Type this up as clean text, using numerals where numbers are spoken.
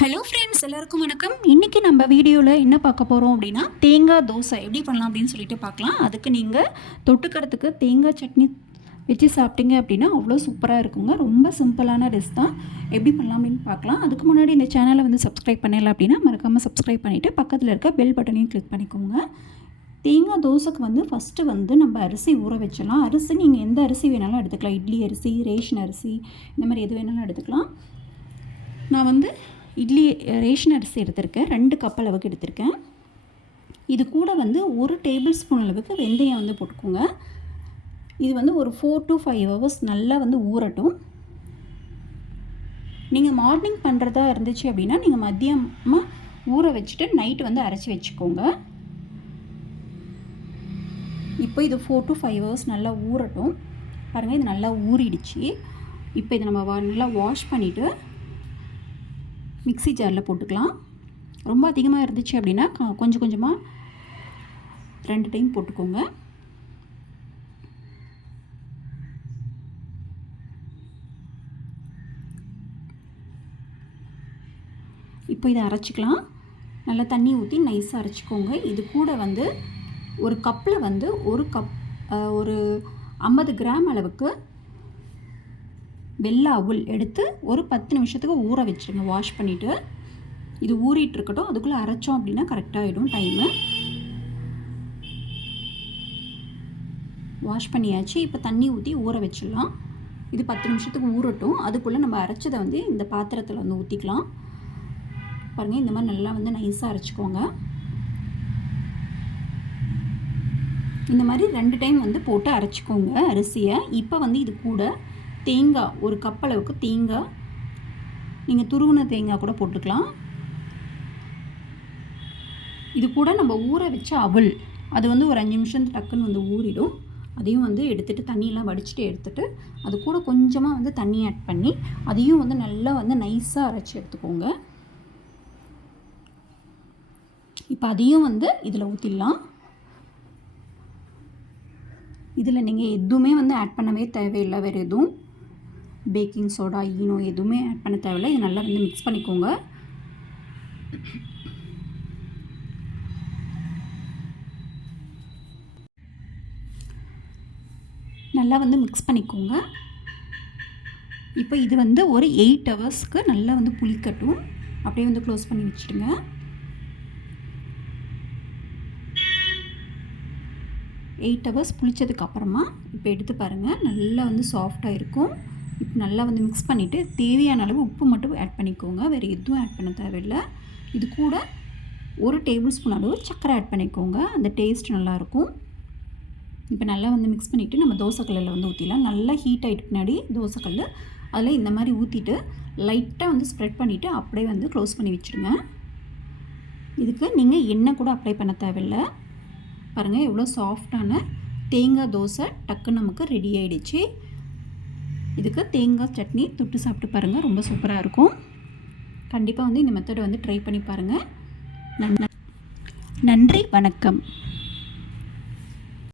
Hello friends, எல்லாருக்கும் வணக்கம். இன்றைக்கி நம்ம வீடியோவில் என்ன பார்க்க போகிறோம் அப்படின்னா, தேங்காய் தோசை எப்படி பண்ணலாம் அப்படின்னு சொல்லிட்டு பார்க்கலாம். அதுக்கு நீங்கள் தொட்டுக்கிறதுக்கு தேங்காய் சட்னி வச்சு சாப்பிட்டீங்க அப்படின்னா அவ்வளோ சூப்பராக இருக்குங்க. ரொம்ப சிம்பிளான டிஷ் தான். எப்படி பண்ணலாம் அப்படின்னு பார்க்கலாம். அதுக்கு முன்னாடி இந்த சேனலை வந்து சப்ஸ்கிரைப் பண்ணல அப்படின்னா மறக்காமல் சப்ஸ்கிரைப் பண்ணிவிட்டு பக்கத்தில் இருக்க பெல் பட்டனையும் கிளிக் பண்ணிக்கோங்க. தேங்காய் தோசைக்கு வந்து ஃபஸ்ட்டு வந்து நம்ம அரிசி ஊற வச்சிடலாம். அரிசி நீங்கள் எந்த அரிசி வேணாலும் எடுத்துக்கலாம். இட்லி அரிசி, ரேஷன் அரிசி, இந்த மாதிரி எது வேணாலும் எடுத்துக்கலாம். நான் வந்து இட்லி ரேஷன் அரிசி எடுத்திருக்கேன். 2 கப் அளவுக்கு எடுத்திருக்கேன். இது கூட வந்து 1 டேபிள் ஸ்பூன் அளவுக்கு வெந்தயம் வந்து போட்டுக்கோங்க. இது வந்து ஒரு 4 to 5 hours நல்லா வந்து ஊறட்டும். நீங்கள் மார்னிங் பண்ணுறதா இருந்துச்சு அப்படின்னா நீங்கள் மதியமாக ஊற வச்சுட்டு நைட்டு வந்து அரைச்சி வச்சுக்கோங்க. இப்போ இது 4 to 5 hours நல்லா ஊறட்டும். பாருங்கள், இது நல்லா ஊறிடுச்சு. இப்போ இதை நம்ம நல்லா வாஷ் பண்ணிவிட்டு மிக்ஸி ஜாரில் போட்டுக்கலாம். ரொம்ப அதிகமாக இருந்துச்சு அப்படின்னா கொஞ்சம் கொஞ்சமாக 2 டைம் போட்டுக்கோங்க. இப்போ இதை அரைச்சிக்கலாம். நல்லா தண்ணி ஊற்றி நைஸாக அரைச்சிக்கோங்க. இது கூட வந்து ஒரு கப்பில் வந்து ஒரு 50 கிராம் அளவுக்கு வெள்ளை அவுல் எடுத்து ஒரு 10 நிமிஷத்துக்கு ஊற வச்சுருங்க. வாஷ் பண்ணிவிட்டு இது ஊறிட்டு இருக்கட்டும். அதுக்குள்ளே அரைச்சோம் அப்படின்னா கரெக்டாகிடும் டைமு. வாஷ் பண்ணியாச்சு. இப்போ தண்ணி ஊற்றி ஊற வச்சிடலாம். இது 10 நிமிஷத்துக்கு ஊறட்டும். அதுக்குள்ளே நம்ம அரைச்சதை வந்து இந்த பாத்திரத்தில் வந்து ஊற்றிக்கலாம். பாருங்கள், இந்த மாதிரி நல்லா வந்து நைஸாக அரைச்சிக்கோங்க. இந்த மாதிரி 2 டைம் வந்து போட்டு அரைச்சிக்கோங்க அரிசியை. இப்போ வந்து இது கூட தேங்காய், ஒரு கப் அளவுக்கு தேங்காய், நீங்கள் துருவின தேங்காய் கூட போட்டுக்கலாம். இது கூட நம்ம ஊற வச்ச அவல், அது வந்து ஒரு 5 நிமிஷம் டக்குன்னு வந்து ஊறிடும். அதையும் வந்து எடுத்துகிட்டு தண்ணியெல்லாம் வடிச்சிட்டு எடுத்துகிட்டு அது கூட கொஞ்சமாக வந்து தண்ணி ஆட் பண்ணி அதையும் வந்து நல்லா வந்து நைஸாக அரைச்சி எடுத்துக்கோங்க. இப்போ அதையும் வந்து இதில் ஊற்றிடலாம். இதில் நீங்கள் எதுவுமே வந்து ஆட் பண்ணவே தேவையில்லை. வேறு எதுவும் பேக்கிங் சோடா, ஈனோ எதுவுமே ஆட் பண்ண தேவையில்லை. இது நல்லா வந்து மிக்ஸ் பண்ணிக்கோங்க. நல்லா வந்து மிக்ஸ் பண்ணிக்கோங்க. இப்போ இது வந்து ஒரு 8 ஹவர்ஸ்க்கு நல்லா வந்து புளிக்கட்டும். அப்படியே வந்து க்ளோஸ் பண்ணி வச்சுடுங்க. எயிட் ஹவர்ஸ் புளித்ததுக்கப்புறமா இப்போ எடுத்து பாருங்கள், நல்லா வந்து சாஃப்டாக இருக்கும். இப்போ நல்லா வந்து மிக்ஸ் பண்ணிவிட்டு தேவையான அளவு உப்பு மட்டும் ஆட் பண்ணிக்கோங்க. வேறு எதுவும் ஆட் பண்ண தேவையில்லை. இது கூட 1 டேபிள் ஸ்பூன் அளவு சர்க்கரை ஆட் பண்ணிக்கோங்க. அந்த டேஸ்ட் நல்லாயிருக்கும். இப்போ நல்லா வந்து மிக்ஸ் பண்ணிவிட்டு நம்ம தோசைக்கல்லில் வந்து ஊற்றிடலாம். நல்லா ஹீட் ஆகிட்டு பின்னாடி தோசைக்கல் அதில் இந்த மாதிரி ஊற்றிட்டு லைட்டாக வந்து ஸ்ப்ரெட் பண்ணிவிட்டு அப்படியே வந்து க்ளோஸ் பண்ணி வச்சுடுங்க. இதுக்கு நீங்கள் எண்ணெய் கூட அப்ளை பண்ண தேவையில்லை. பாருங்கள், எவ்வளோ சாஃப்டான தேங்காய் தோசை டக்குன்னு நமக்கு ரெடி ஆகிடுச்சு. இதுக்கு தேங்காய் சட்னி தொட்டு சாப்பிட்டு பாருங்கள், ரொம்ப சூப்பராக இருக்கும். கண்டிப்பாக வந்து இந்த மெத்தடை வந்து ட்ரை பண்ணி பாருங்கள். நன்றி, வணக்கம்.